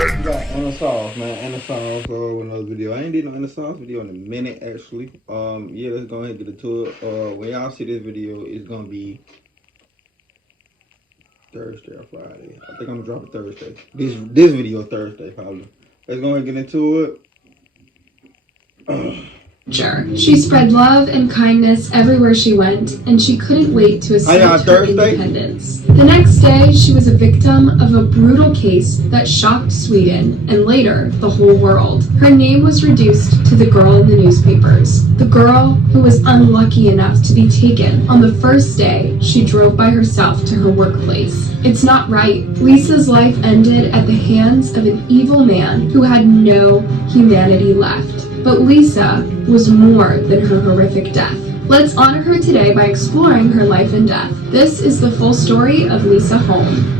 Got unsolved, man. Unsolved another video. I ain't did no unsolved video in a minute, actually. Yeah, let's go ahead and get into it. When y'all see this video, it's gonna be Thursday or Friday. I think I'm gonna drop it Thursday. This video Thursday, probably. Let's go ahead and get into it. She spread love and kindness everywhere she went, and she couldn't wait to assert her independence. The next day, she was a victim of a brutal case that shocked Sweden, and later, the whole world. Her name was reduced to the girl in the newspapers. The girl who was unlucky enough to be taken on the first day she drove by herself to her workplace. It's not right. Lisa's life ended at the hands of an evil man who had no humanity left. But Lisa was more than her horrific death. Let's honor her today by exploring her life and death. This is the full story of Lisa Holm.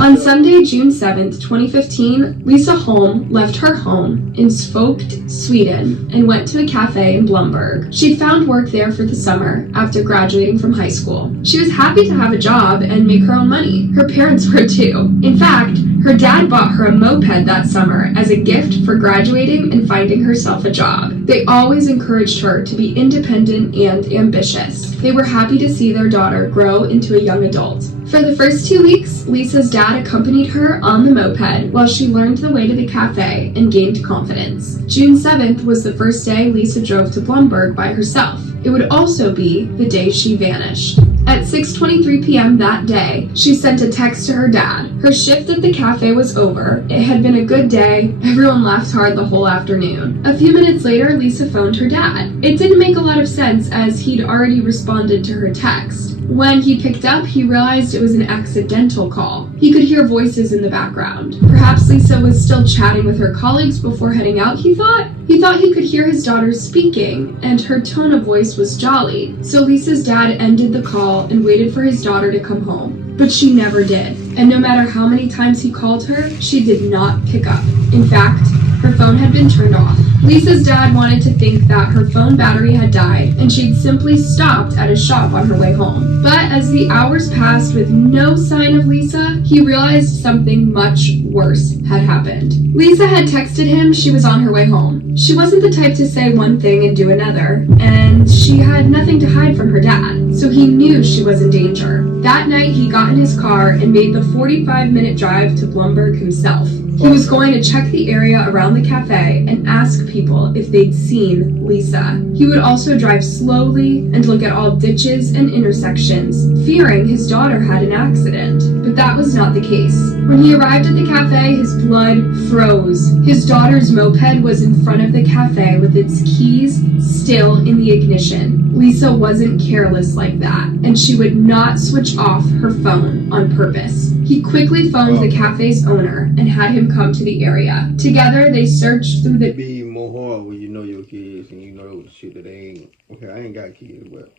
On Sunday, June 7th, 2015, Lisa Holm left her home in Svogt, Sweden, and went to a cafe in Blomberg. She found work there for the summer after graduating from high school. She was happy to have a job and make her own money. Her parents were too. In fact, her dad bought her a moped that summer as a gift for graduating and finding herself a job. They always encouraged her to be independent and ambitious. They were happy to see their daughter grow into a young adult. For the first 2 weeks, Lisa's dad accompanied her on the moped while she learned the way to the cafe and gained confidence. June 7th was the first day Lisa drove to Blomberg by herself. It would also be the day she vanished. At 6:23 p.m. that day, she sent a text to her dad. Her shift at the cafe was over. It had been a good day. Everyone laughed hard the whole afternoon. A few minutes later, Lisa phoned her dad. It didn't make a lot of sense as he'd already responded to her text. When he picked up, he realized it was an accidental call. He could hear voices in the background. Perhaps Lisa was still chatting with her colleagues before heading out, he thought. He thought he could hear his daughter speaking, and her tone of voice was jolly. So Lisa's dad ended the call and waited for his daughter to come home. But she never did. And no matter how many times he called her, she did not pick up. In fact, her phone had been turned off. Lisa's dad wanted to think that her phone battery had died and she'd simply stopped at a shop on her way home. But as the hours passed with no sign of Lisa, he realized something much worse had happened. Lisa had texted him she was on her way home. She wasn't the type to say one thing and do another, and she had nothing to hide from her dad, so he knew she was in danger. That night, he got in his car and made the 45-minute drive to Blomberg himself. He was going to check the area around the cafe and ask people if they'd seen Lisa. He would also drive slowly and look at all ditches and intersections, fearing his daughter had an accident. But that was not the case. When he arrived at the cafe, his blood froze. His daughter's moped was in front of the cafe with its keys still in the ignition. Lisa wasn't careless like that, and she would not switch off her phone on purpose. He quickly phoned the cafe's owner and had him come to the area. Together, they searched through the... It'd be more hard when you know your kids and you know the shit that they ain't... Okay, I ain't got kids, but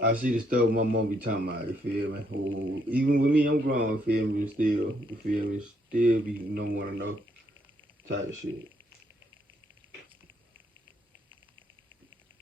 I see the stuff my mom be talking about, you feel me? Oh, even with me, I'm grown, you feel me? Still, you feel me? Still be no wanna know type of shit.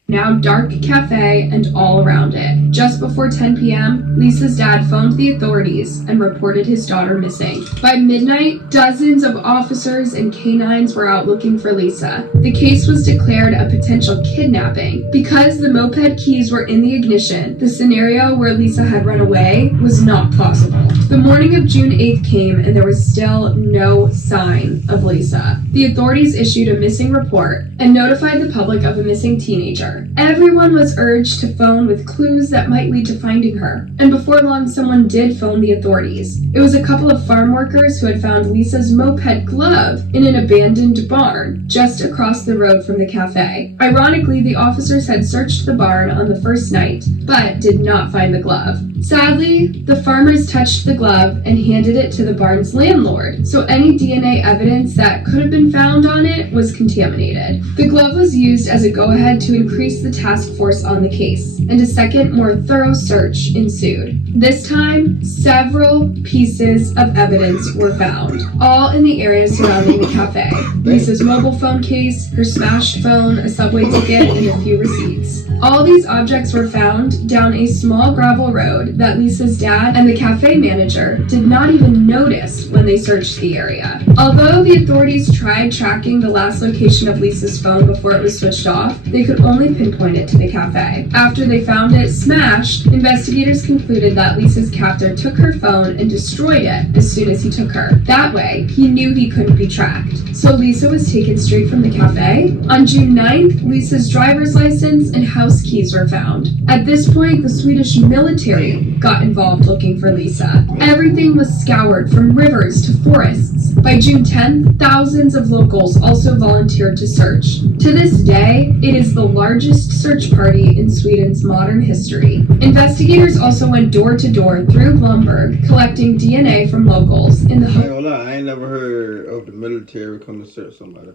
Now dark cafe and all around it. Just before 10 p.m., Lisa's dad phoned the authorities and reported his daughter missing. By midnight, dozens of officers and canines were out looking for Lisa. The case was declared a potential kidnapping. Because the moped keys were in the ignition, the scenario where Lisa had run away was not possible. The morning of June 8th came and there was still no sign of Lisa. The authorities issued a missing report and notified the public of a missing teenager. Everyone was urged to phone with clues that might lead to finding her, and before long someone did phone the authorities. It was a couple of farm workers who had found Lisa's moped glove in an abandoned barn just across the road from the cafe. Ironically, the officers had searched the barn on the first night, but did not find the glove. Sadly, the farmers touched the glove and handed it to the barn's landlord, so any DNA evidence that could have been found on it was contaminated. The glove was used as a go-ahead to increase the task force on the case. and a second, more thorough search ensued. This time, several pieces of evidence were found, all in the area surrounding the cafe. Lisa's mobile phone case, her smashed phone, a subway ticket, and a few receipts. All these objects were found down a small gravel road that Lisa's dad and the cafe manager did not even notice when they searched the area. Although the authorities tried tracking the last location of Lisa's phone before it was switched off, they could only pinpoint it to the cafe. After they found it smashed, investigators concluded that Lisa's captor took her phone and destroyed it as soon as he took her. That way, he knew he couldn't be tracked. So Lisa was taken straight from the cafe. On June 9th, Lisa's driver's license and house keys were found. At this point, the Swedish military got involved looking for Lisa. Everything was scoured from rivers to forests. By June 10th, thousands of locals also volunteered to search. To this day, it is the largest search party in Sweden's modern history. Investigators also went door to door through Blomberg, collecting DNA from locals in the hope. I ain't never heard of the military come to search somebody.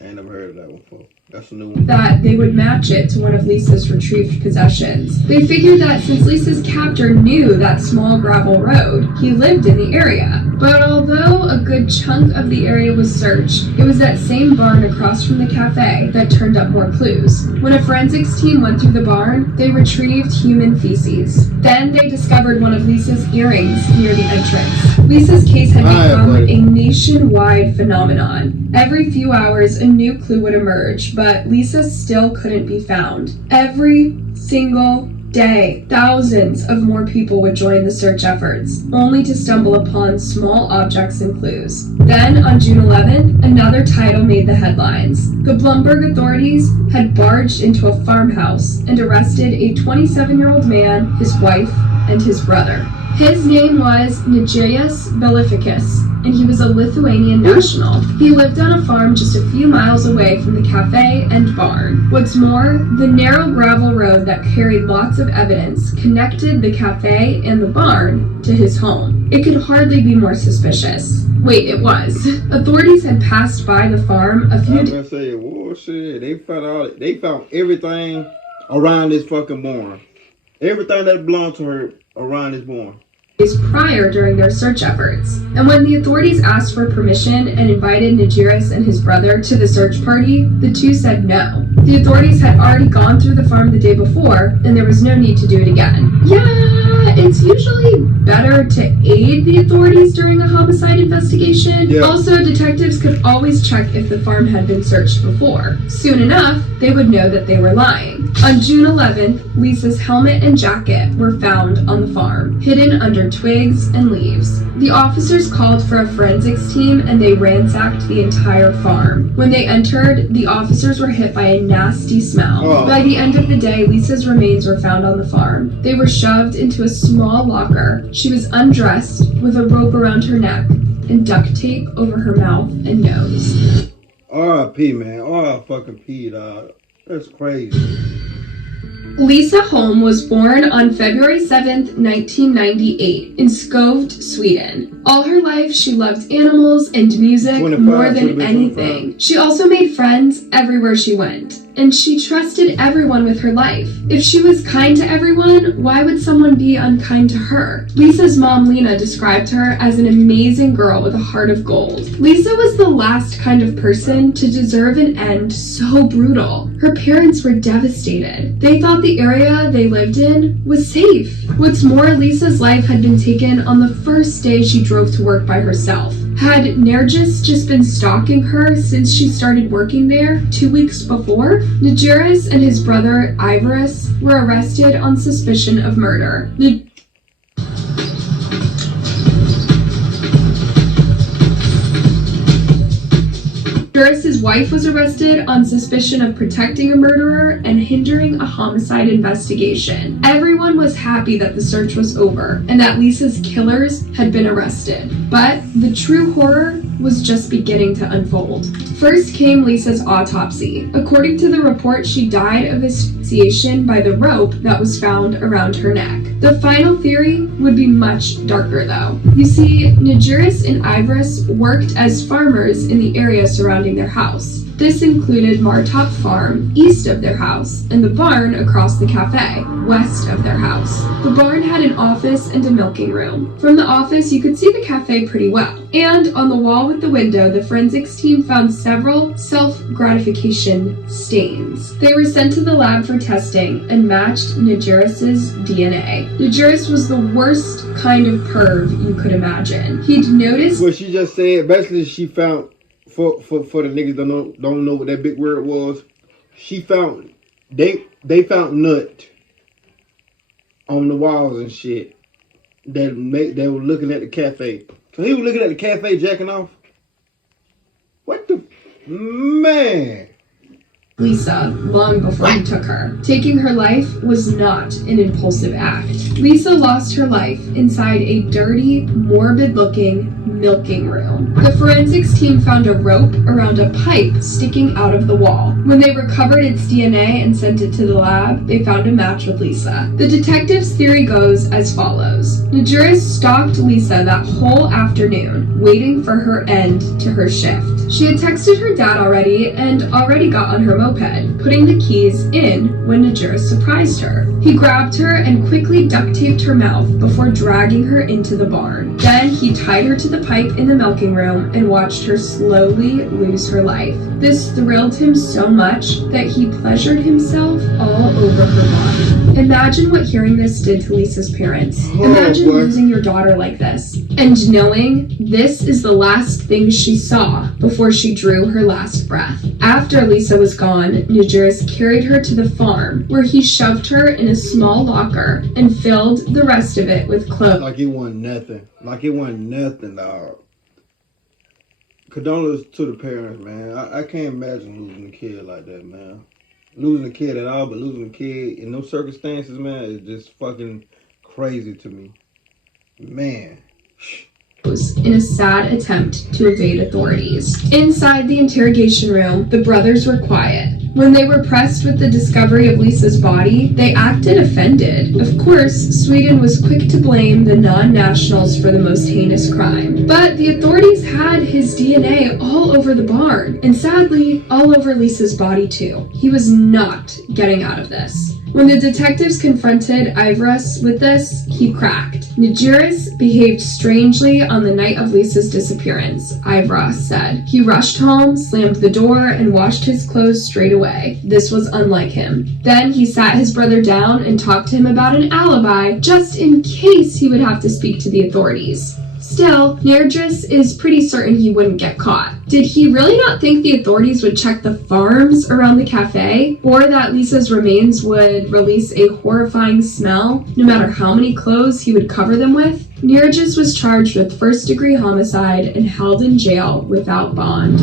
I ain't never heard of that one before. That's a new one. That they would match it to one of Lisa's retrieved possessions. They figured that since Lisa's captor knew that small gravel road, he lived in the area. But although a good chunk of the area was searched, it was that same barn across from the cafe that turned up more clues. When a forensics team went through the barn, they retrieved human feces. Then they discovered one of Lisa's earrings near the entrance. Lisa's case had become a nationwide phenomenon. Every few hours, a new clue would emerge, but Lisa still couldn't be found. Every single day, thousands of more people would join the search efforts, only to stumble upon small objects and clues. Then, on June 11th, another title made the headlines. The Blomberg authorities had barged into a farmhouse and arrested a 27-year-old man, his wife, and his brother. His name was Nigerius Belificus, and he was a Lithuanian national. He lived on a farm just a few miles away from the cafe and barn. What's more, the narrow gravel road that carried lots of evidence connected the cafe and the barn to his home. It could hardly be more suspicious. Wait, it was. Authorities had passed by the farm a few days. They found everything around this fucking barn. Everything that belonged to her around this barn Prior during their search efforts. And when the authorities asked for permission and invited Nigerius and his brother to the search party, the two said no. The authorities had already gone through the farm the day before, and there was no need to do it again. Yeah, it's usually better to aid the authorities during a homicide investigation. Yeah. Also, detectives could always check if the farm had been searched before. Soon enough, they would know that they were lying. On June 11th, Lisa's helmet and jacket were found on the farm, hidden under twigs and leaves. The officers called for a forensics team and they ransacked the entire farm. When they entered, the officers were hit by a nasty smell. Oh. By the end of the day, Lisa's remains were found on the farm. They were shoved into a small locker. She was undressed with a rope around her neck and duct tape over her mouth and nose. R.I.P. man. R.I.P. dog. That's crazy. Lisa Holm was born on February 7th, 1998 in Skövde, Sweden. All her life, she loved animals and music more than anything. She also made friends everywhere she went, and she trusted everyone with her life. If she was kind to everyone, why would someone be unkind to her? Lisa's mom, Lena, described her as an amazing girl with a heart of gold. Lisa was the last kind of person to deserve an end so brutal. Her parents were devastated. They thought the area they lived in was safe. What's more, Lisa's life had been taken on the first day she drove to work by herself. Had Nergis just been stalking her since she started working there 2 weeks before? Nigerius and his brother Ivarus were arrested on suspicion of murder. Nigerius' wife was arrested on suspicion of protecting a murderer and hindering a homicide investigation. Everyone was happy that the search was over and that Lisa's killers had been arrested. But the true horror was just beginning to unfold. First came Lisa's autopsy. According to the report, she died of asphyxiation by the rope that was found around her neck. The final theory would be much darker though. You see, Nigerius and Ivarus worked as farmers in the area surrounding their house. This included Martop Farm, east of their house, and the barn across the cafe, west of their house. The barn had an office and a milking room. From the office, you could see the cafe pretty well. And on the wall with the window, the forensics team found several self-gratification stains. They were sent to the lab for testing and matched Najiris's DNA. Najiris was the worst kind of perv you could imagine. He'd noticed What she just said, basically she found, for the niggas that don't know what that big word was, she found, they found nut on the walls and shit they were looking at the cafe. So he was looking at the cafe jacking off? What the, man? Lisa long before he took her. Taking her life was not an impulsive act. Lisa lost her life inside a dirty, morbid-looking milking room. The forensics team found a rope around a pipe sticking out of the wall. When they recovered its DNA and sent it to the lab, they found a match with Lisa. The detective's theory goes as follows. Najiris stalked Lisa that whole afternoon, waiting for her end to her shift. She had texted her dad already and already got on her moped, putting the keys in when Najiris surprised her. He grabbed her and quickly duct taped her mouth before dragging her into the barn. Then he tied her to the pipe in the milking room and watched her slowly lose her life. This thrilled him so much that he pleasured himself all over her body. Imagine what hearing this did to Lisa's parents. Imagine losing your daughter like this, and knowing this is the last thing she saw before she drew her last breath. After Lisa was gone, Najiris carried her to the farm, where he shoved her in a small locker and filled the rest of it with clothes. Like it wasn't nothing. Like it wasn't nothing, dog. Condolences to the parents, man. I can't imagine losing a kid like that, man. Losing a kid at all, but losing a kid in those circumstances, man, is just fucking crazy to me. Man. In a sad attempt to evade authorities. Inside the interrogation room, the brothers were quiet. When they were pressed with the discovery of Lisa's body, they acted offended. Of course, Sweden was quick to blame the non-nationals for the most heinous crime. But the authorities had his DNA all over the barn, and sadly, all over Lisa's body too. He was not getting out of this. When the detectives confronted Ivras with this, he cracked. Najiris behaved strangely on the night of Lisa's disappearance, Ivras said. He rushed home, slammed the door, and washed his clothes straight away. This was unlike him. Then he sat his brother down and talked to him about an alibi, just in case he would have to speak to the authorities. Still, Najiris is pretty certain he wouldn't get caught. Did he really not think the authorities would check the farms around the cafe? Or that Lisa's remains would release a horrifying smell, no matter how many clothes he would cover them with? Najiris was charged with first-degree homicide and held in jail without bond.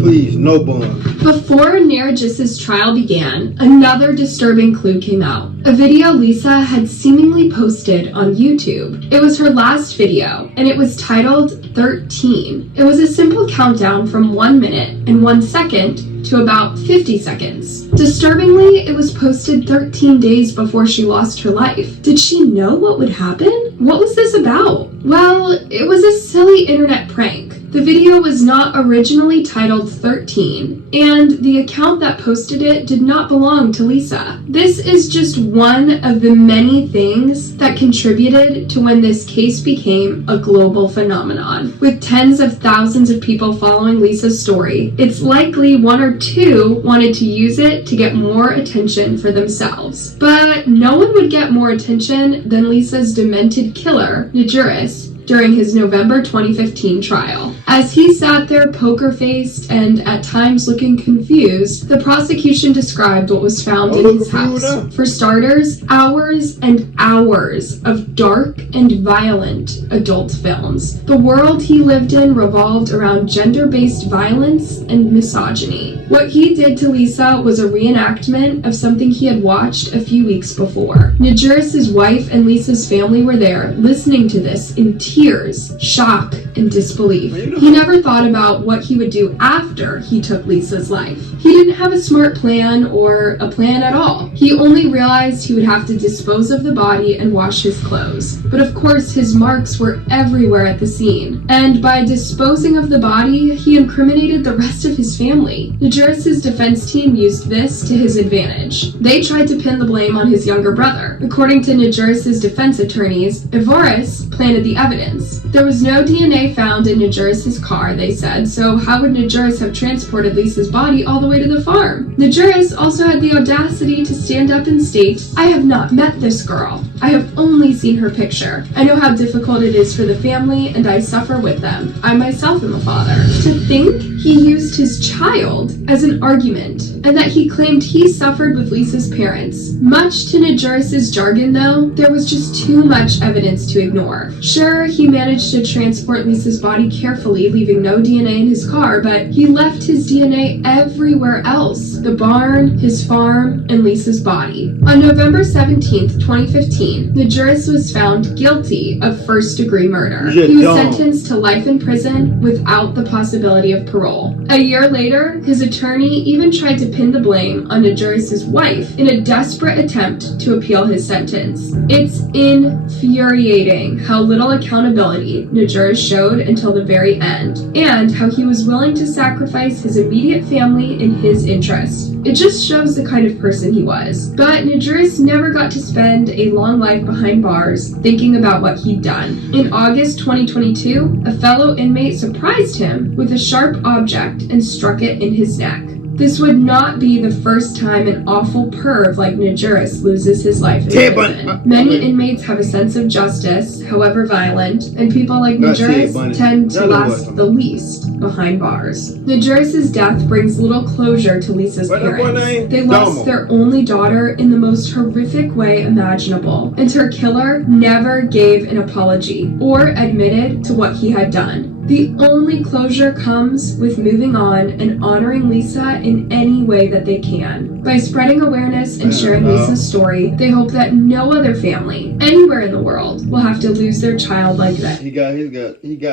Please, no bond. Before Najiris's trial began, another disturbing clue came out. A video Lisa had seemingly posted on YouTube. It was her last video, and it was titled 13. It was a simple countdown from 1 minute and 1 second to about 50 seconds. Disturbingly, it was posted 13 days before she lost her life. Did she know what would happen? What was this about? Well, it was a silly internet prank. The video was not originally titled 13, and the account that posted it did not belong to Lisa. This is just one of the many things that contributed to when this case became a global phenomenon. With tens of thousands of people following Lisa's story, it's likely one or two wanted to use it to get more attention for themselves. But no one would get more attention than Lisa's demented killer, Najiris, during his November 2015 trial. As he sat there poker-faced and at times looking confused, the prosecution described what was found in his house. For starters, hours and hours of dark and violent adult films. The world he lived in revolved around gender-based violence and misogyny. What he did to Lisa was a reenactment of something he had watched a few weeks before. Najiris's wife and Lisa's family were there, listening to this in tears tears, shock, and disbelief. He never thought about what he would do after he took Lisa's life. He didn't have a smart plan or a plan at all. He only realized he would have to dispose of the body and wash his clothes. But of course, his marks were everywhere at the scene. And by disposing of the body, he incriminated the rest of his family. Najuris' defense team used this to his advantage. They tried to pin the blame on his younger brother. According to Najuris' defense attorneys, Evoris planted the evidence. There was no DNA found in Najuris' car, they said, so how would Najuris have transported Lisa's body all the way to the farm? Najuris also had the audacity to stand up and state, "I have not met this girl. I have only seen her picture. I know how difficult it is for the family, and I suffer with them. I myself am a father." To think he used his child as an argument, and that he claimed he suffered with Lisa's parents. Much to Najuris' jargon, though, there was just too much evidence to ignore. Sure, he managed to transport Lisa's body carefully, leaving no DNA in his car, but he left his DNA everywhere else. The barn, his farm, and Lisa's body. On November 17th, 2015, Najuris was found guilty of first-degree murder. He was sentenced to life in prison without the possibility of parole. A year later, his attorney even tried to pin the blame on Najuris' wife in a desperate attempt to appeal his sentence. It's infuriating how little accountability Najuris showed until the very end, and how he was willing to sacrifice his immediate family in his interest. It just shows the kind of person he was. But Najuris never got to spend a long life behind bars thinking about what he'd done. In August 2022, a fellow inmate surprised him with a sharp object and struck it in his neck. This would not be the first time an awful perv like Najuris loses his life in prison. Many inmates have a sense of justice, however violent, and people like Najuris tend to last the least behind bars. Najuris' death brings little closure to Lisa's parents. They lost their only daughter in the most horrific way imaginable, and her killer never gave an apology or admitted to what he had done. The only closure comes with moving on and honoring Lisa in any way that they can. By spreading awareness and sharing Lisa's story, they hope that no other family anywhere in the world will have to lose their child like that. He got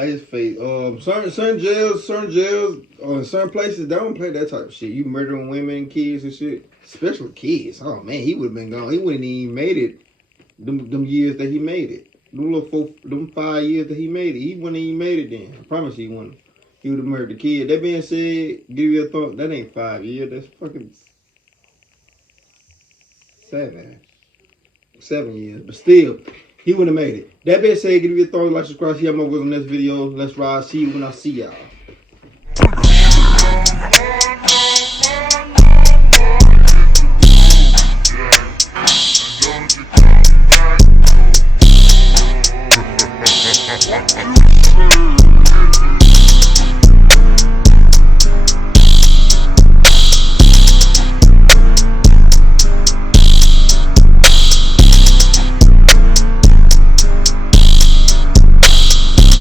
his fate. Certain jails, certain places they don't play that type of shit. You murdering women and kids and shit, especially kids. Oh man, he would have been gone. He wouldn't even made it. Them years that he made it. Them 5 years that he made it, he wouldn't even made it then. I promise he wouldn't. He would have murdered the kid. That being said, give you a thought, that ain't 5 years, that's fucking 7 years. But still, he wouldn't have made it. That being said, give you a thought, like, subscribe, see how my work on this video. Let's ride, see you when I see y'all.